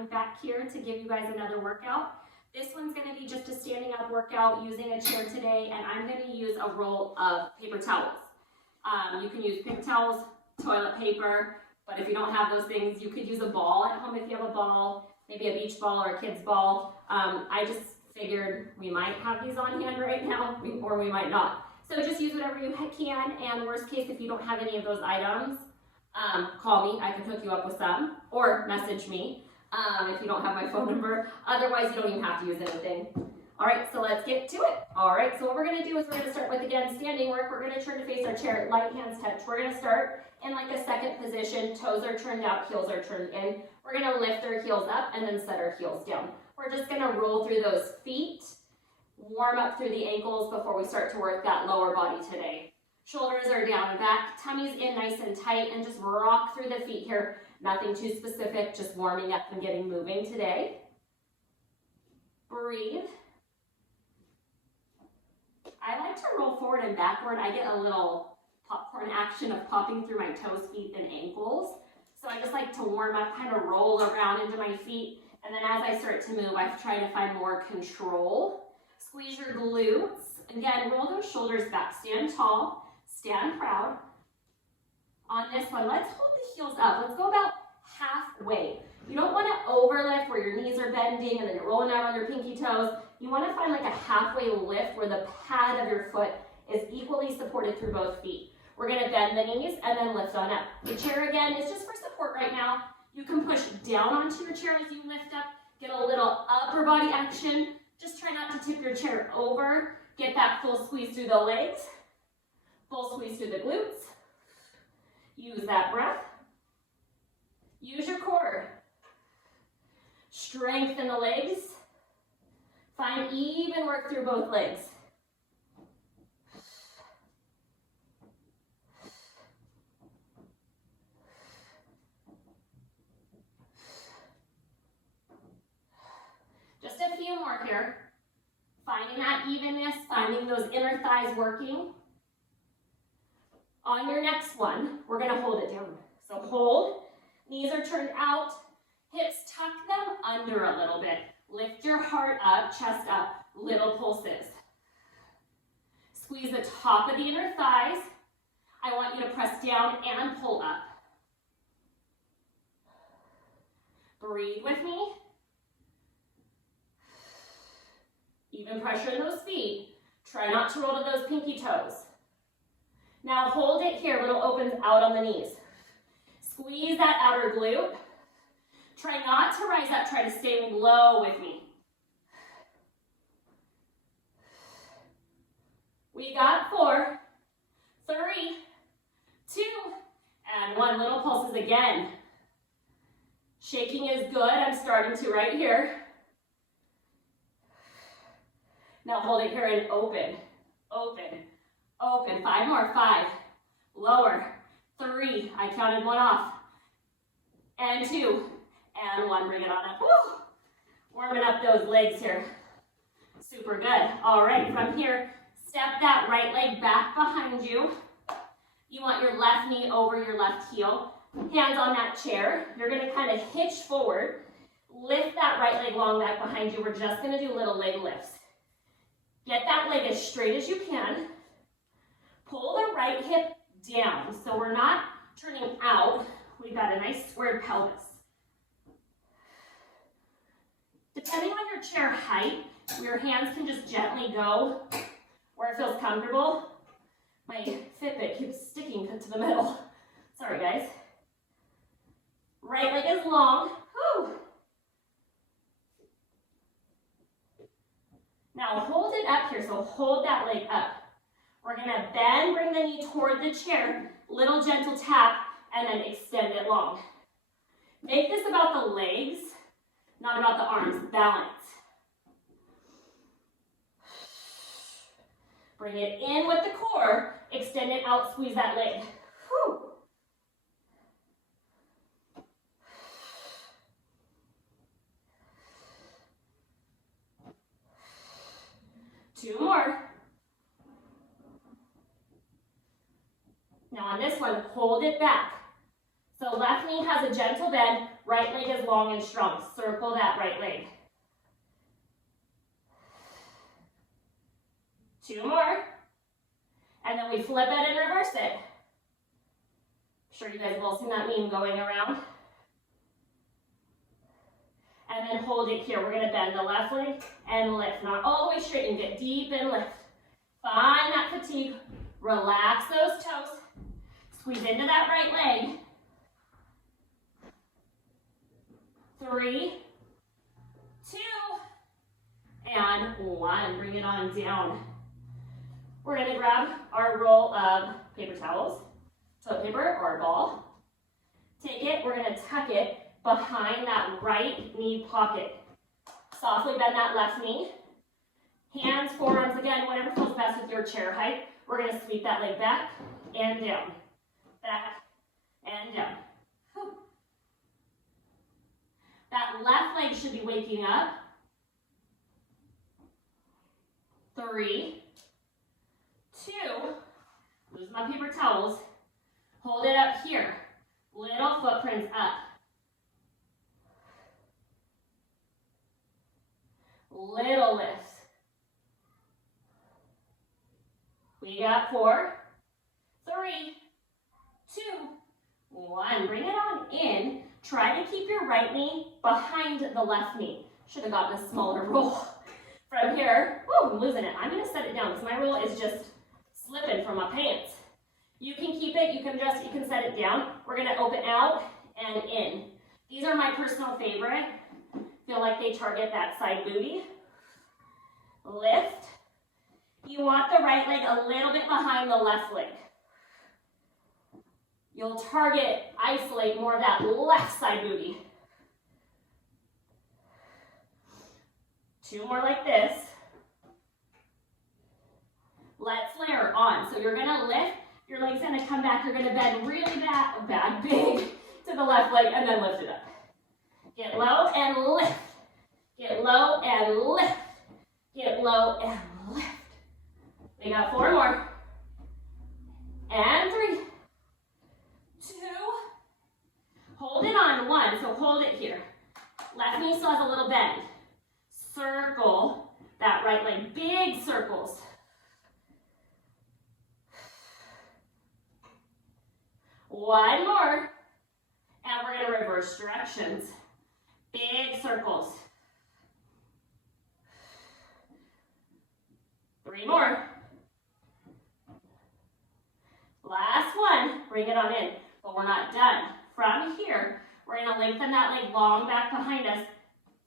I'm back here to give you guys another workout. This one's going to be just a standing up workout using a chair today, and I'm going to use a roll of paper towels. You can use paper towels, toilet paper, but if you don't have those things, you could use a ball at home if you have a ball, maybe a beach ball or a kid's ball. I just figured we might have these on hand right now, or we might not. So just use whatever you can, and worst case, if you don't have any of those items, call me. I can hook you up with some, or message me if you don't have my phone number. Otherwise, you don't even have to use anything. All right, so let's get to it. All right, so what we're gonna do is we're gonna start with, again, standing work. We're gonna turn to face our chair, light hands touch. We're gonna start in like a second position. Toes are turned out, heels are turned in. We're gonna lift our heels up and then set our heels down. We're just gonna roll through those feet, warm up through the ankles before we start to work that lower body today. Shoulders are down and back, tummy's in nice and tight, and just rock through the feet here. Nothing too specific, just warming up and getting moving today. Breathe. I like to roll forward and backward. I get a little popcorn action of popping through my toes, feet, and ankles. So I just like to warm up, kind of roll around into my feet. And then as I start to move, I try to find more control. Squeeze your glutes. Again, roll those shoulders back. Stand tall, stand proud. On this one, let's hold the heels up. Let's go about halfway. You don't want to overlift where your knees are bending and then you're rolling out on your pinky toes. You want to find like a halfway lift where the pad of your foot is equally supported through both feet. We're going to bend the knees and then lift on up. The chair, again, is just for support right now. You can push down onto your chair as you lift up. Get a little upper body action. Just try not to tip your chair over. Get that full squeeze through the legs. Full squeeze through the glutes. Use that breath. Use your core. Strengthen the legs. Find even work through both legs. Just a few more here. Finding that evenness, finding those inner thighs working. On your next one, we're going to hold it down. So hold, knees are turned out, hips tuck them under a little bit. Lift your heart up, chest up, little pulses. Squeeze the top of the inner thighs. I want you to press down and pull up. Breathe with me. Even pressure in those feet. Try not to roll to those pinky toes. Now hold it here, little opens out on the knees. Squeeze that outer glute. Try not to rise up, try to stay low with me. We got 4, 3, 2, and 1. Little pulses again. Shaking is good. I'm starting to right here. Now hold it here and open, open, open. 5 more. 5, lower, 3. I counted 1 off. And 2, and 1. Bring it on up. Woo! Warming up those legs here. Super good. All right, from here, step that right leg back behind you. You want your left knee over your left heel. Hands on that chair. You're going to kind of hitch forward. Lift that right leg long back behind you. We're just going to do little leg lifts. Get that leg as straight as you can. Pull the right hip down. So we're not turning out. We've got a nice squared pelvis. Depending on your chair height, your hands can just gently go where it feels comfortable. My Fitbit keeps sticking to the middle. Sorry, guys. Right leg is long. Whew. Now hold it up here, so hold that leg up. We're gonna bend, bring the knee toward the chair, little gentle tap, and then extend it long. Make this about the legs, not about the arms. Balance. Bring it in with the core, extend it out, squeeze that leg. Whew. Two more. Now on this one, hold it back. So left knee has a gentle bend, right leg is long and strong. Circle that right leg. 2 more. And then we flip it and reverse it. I'm sure you guys have all seen that meme going around. And then hold it here. We're gonna bend the left leg and lift. Not all the way straight, and get deep and lift. Find that fatigue. Relax those toes. Squeeze into that right leg. 3, 2, and 1. Bring it on down. We're gonna grab our roll of paper towels, toilet paper or a ball. Take it, we're gonna tuck it behind that right knee pocket. Softly bend that left knee. Hands, forearms, again, whatever feels best with your chair height. We're gonna sweep that leg back and down. Back and down. Whew. That left leg should be waking up. 3, 2, lose my paper towels. Hold it up here. Little footprints up. Little lifts. We got 4, 3, 2, 1. Bring it on in. Try to keep your right knee behind the left knee. Should have gotten a smaller roll. From here, whoo, I'm losing it. I'm gonna set it down because my roll is just slipping from my pants. You can keep it, you can set it down. We're gonna open out and in. These are my personal favorite. Feel like they target that side booty. Lift. You want the right leg a little bit behind the left leg. You'll target, isolate more of that left side booty. 2 more like this. Let's layer on. So you're gonna lift, your leg's gonna come back, you're gonna bend really big to the left leg and then lift it up. Get low and lift. Get low and lift. Get low and lift. We got 4 more. And 3, 2. Hold it on 1, so hold it here. Left knee still has a little bend. Circle that right leg, big circles. One more, and we're gonna reverse directions. Big circles. 3 more. Last one, bring it on in, but we're not done. From here, we're gonna lengthen that leg long back behind us.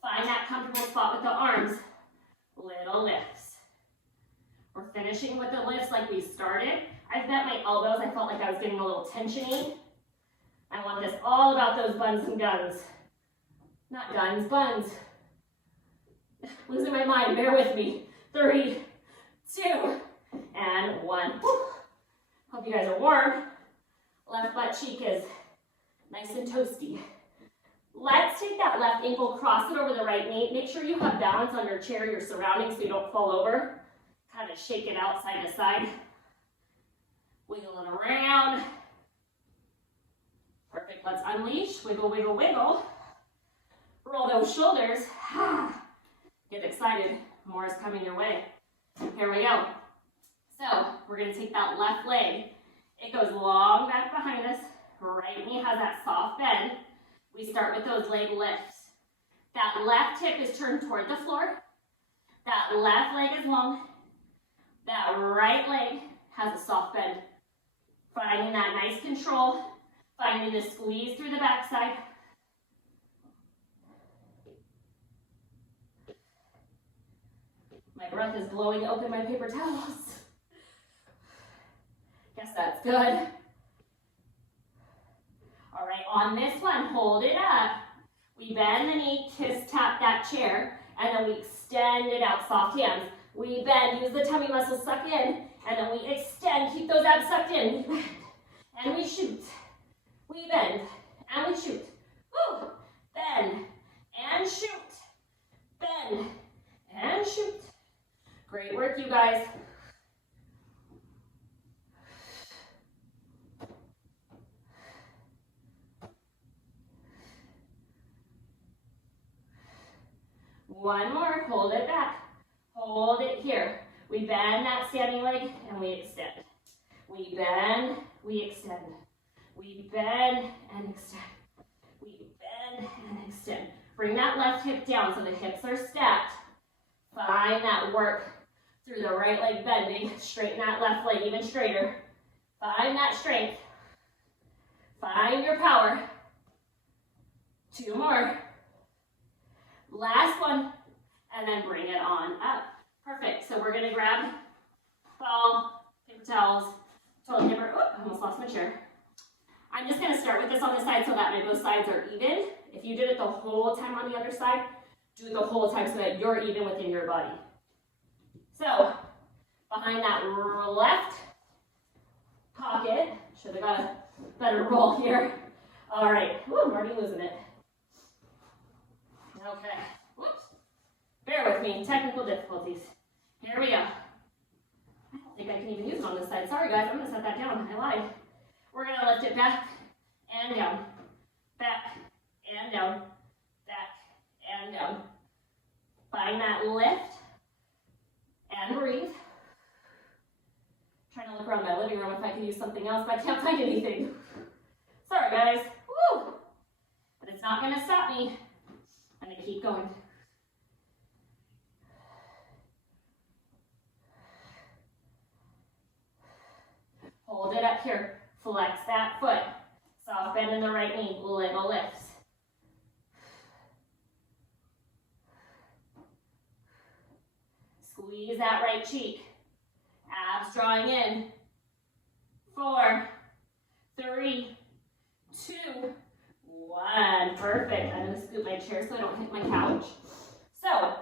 Find that comfortable spot with the arms. Little lifts. We're finishing with the lifts like we started. I bent my elbows. I felt like I was getting a little tensiony. I want this all about those buns and guns. Not guns, buns. Losing my mind, bear with me. 3, 2, and 1. Whew. Hope you guys are warm. Left butt cheek is nice and toasty. Let's take that left ankle, cross it over the right knee. Make sure you have balance on your chair, your surroundings, so you don't fall over. Kind of shake it out side to side. Wiggle it around. Perfect, let's unleash. Wiggle, wiggle, wiggle. Roll those shoulders. Get excited, more is coming your way. Here we go. So, we're gonna take that left leg. It goes long back behind us. Right knee has that soft bend. We start with those leg lifts. That left hip is turned toward the floor. That left leg is long. That right leg has a soft bend. Finding that nice control. Finding the squeeze through the backside. My breath is blowing open my paper towels. Guess that's good. All right, on this one, hold it up. We bend the knee, kiss, tap that chair, and then we extend it out, soft hands. We bend, use the tummy muscles, suck in, and then we extend, keep those abs sucked in. We bend, and we shoot. We bend, and we shoot. Woo! Bend, and shoot. Bend, and shoot. Great work, you guys. One more, hold it back. Hold it here. We bend that standing leg and we extend. We bend, we extend. We bend and extend. We bend and extend. Bring that left hip down so the hips are stacked. Find that work through the right leg bending. Straighten that left leg even straighter. Find that strength. Find your power. 2 more. Last one. And then bring it on up. Perfect. So we're going to grab ball, paper towels, toilet paper. Oh, I almost lost my chair. I'm just going to start with this on the side so that my both sides are even. If you did it the whole time on the other side, do it the whole time so that you're even within your body. So, behind that left pocket, should have got a better roll here. All right, woo, I'm already losing it. Okay, whoops. Bear with me, technical difficulties. Here we go. I don't think I can even use it on this side. Sorry guys, I'm gonna set that down, I lied. We're gonna lift it back and down, back and down, back and down. Find that lift and breathe. Trying to look around my living room if I can use something else, but I can't find anything. Sorry guys, woo! But it's not gonna stop me. I'm gonna keep going. Hold it up here. Flex that foot. Soft bend in the right knee. Little lifts. Squeeze that right cheek. Abs drawing in. 4, 3, 2, 1. Perfect. I'm going to scoot my chair so I don't hit my couch. So,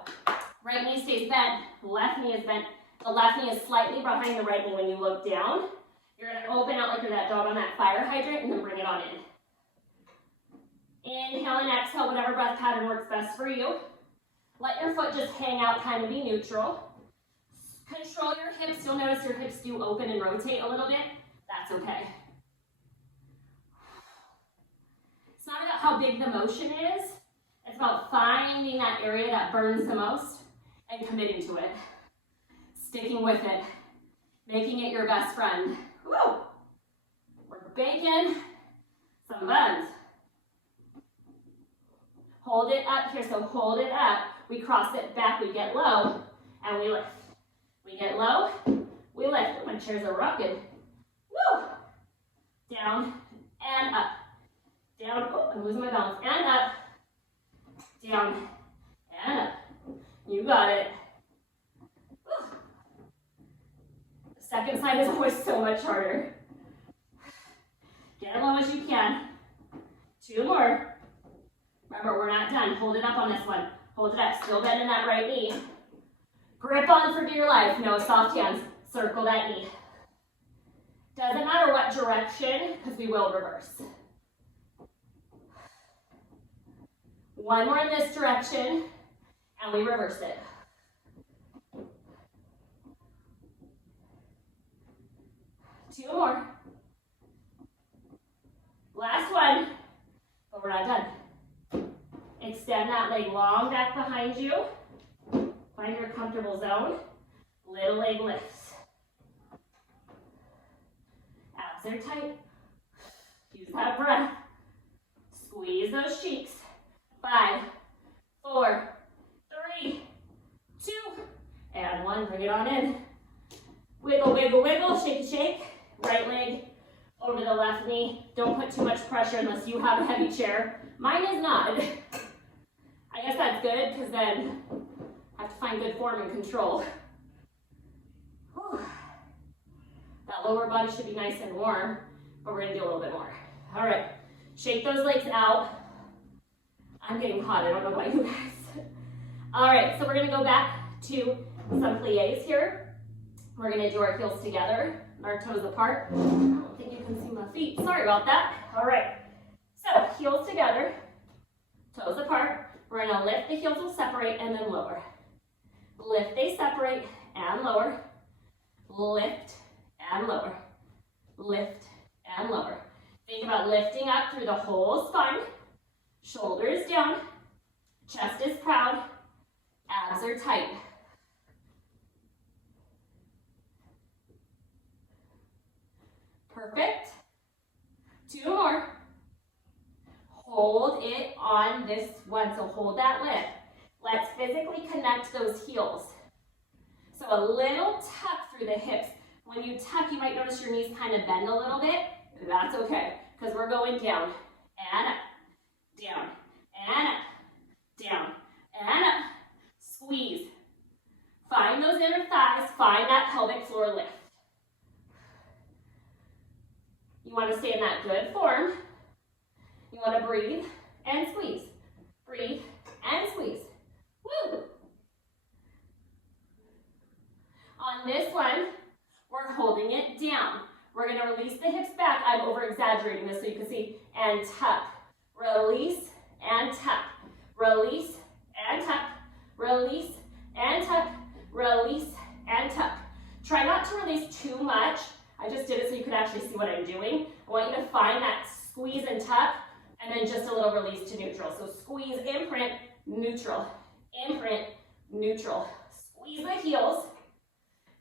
right knee stays bent. Left knee is bent. The left knee is slightly behind the right knee when you look down. You're going to open out like you're that dog on that fire hydrant and then bring it on in. Inhale and exhale, whatever breath pattern works best for you. Let your foot just hang out, kind of be neutral. Control your hips. You'll notice your hips do open and rotate a little bit. That's okay. It's not about how big the motion is. It's about finding that area that burns the most and committing to it. Sticking with it. Making it your best friend. Woo! We're baking some buns. Hold it up here, so hold it up. We cross it back, we get low, and we lift. We get low, we lift. My chairs are rocking. Woo! Down and up. Down, oh, I'm losing my balance. And up. Down and up. You got it. Woo! The second side is always so much harder. Get as low as you can. 2 more. Remember, we're not done. Hold it up on this one. Hold it up. Still bending that right knee. Grip on for dear life. No soft hands. Circle that knee. Doesn't matter what direction, because we will reverse. 1 more in this direction, and we reverse it. Two more. Last one, but we're not done. Extend that leg long back behind you. Find your comfortable zone. Little leg lifts. Abs are tight. Use that breath. Squeeze those cheeks. 5, 4, 3, 2, and 1. Bring it on in. Wiggle, wiggle, wiggle. Shake, shake. Right leg over the left knee. Don't put too much pressure unless you have a heavy chair. Mine is not. I guess that's good because then I have to find good form and control. Whew. That lower body should be nice and warm, but we're gonna do a little bit more. All right, shake those legs out. I'm getting hot, I don't know about you guys. All right, so we're gonna go back to some plies here. We're gonna do our heels together, our toes apart. I don't think you can see my feet, sorry about that. All right, so heels together, toes apart. We're gonna lift, the heels will separate and then lower. Lift, they separate and lower. Lift and lower. Lift and lower. Think about lifting up through the whole spine. Shoulders down. Chest is proud. Abs are tight. Perfect. 2 more. Hold it on this one, so hold that lift. Let's physically connect those heels. So a little tuck through the hips. When you tuck, you might notice your knees kind of bend a little bit. That's okay, because we're going down and up, down and up, down and up. Squeeze. Find those inner thighs, find that pelvic floor lift. You want to stay in that good form. You want to breathe and squeeze. Breathe and squeeze. Woo! On this one, we're holding it down. We're going to release the hips back. I'm over-exaggerating this so you can see. And tuck. Release and tuck. Release and tuck. Release and tuck. Release and tuck. Try not to release too much. I just did it so you could actually see what I'm doing. I want you to find that squeeze and tuck, and then just a little release to neutral. So squeeze, imprint, neutral. Imprint, neutral. Squeeze the heels.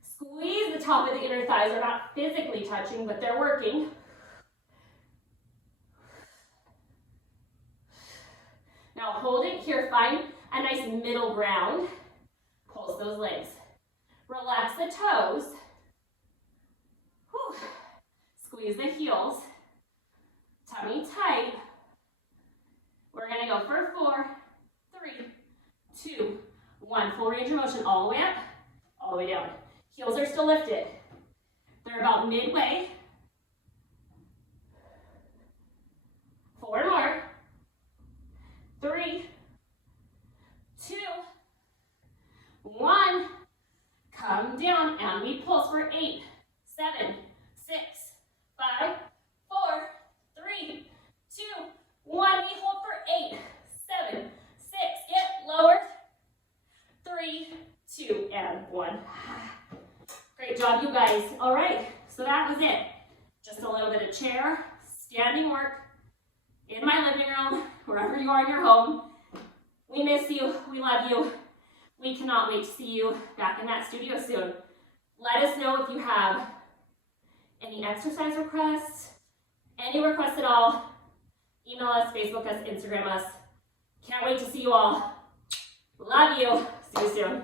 Squeeze the top of the inner thighs. They're not physically touching, but they're working. Now hold it here. Find a nice middle ground. Pulse those legs. Relax the toes. Whew. Squeeze the heels. Tummy tight. We're going to go for 4, 3, 2, 1. Full range of motion all the way up, all the way down. Heels are still lifted. They're about midway. 4 more. 3, 2, 1. Come down and we pulse for 8, 7, 6, 5, 4, 3, 2, 1. We hold for 8, 7, 6. Get lower. 3, 2, and 1. Great job, you guys. All right, so that was it. Just a little bit of chair, standing work in my living room, wherever you are in your home. We miss you. We love you. We cannot wait to see you back in that studio soon. Let us know if you have any exercise requests, any requests at all. Email us, Facebook us, Instagram us. Can't wait to see you all. Love you. See you soon.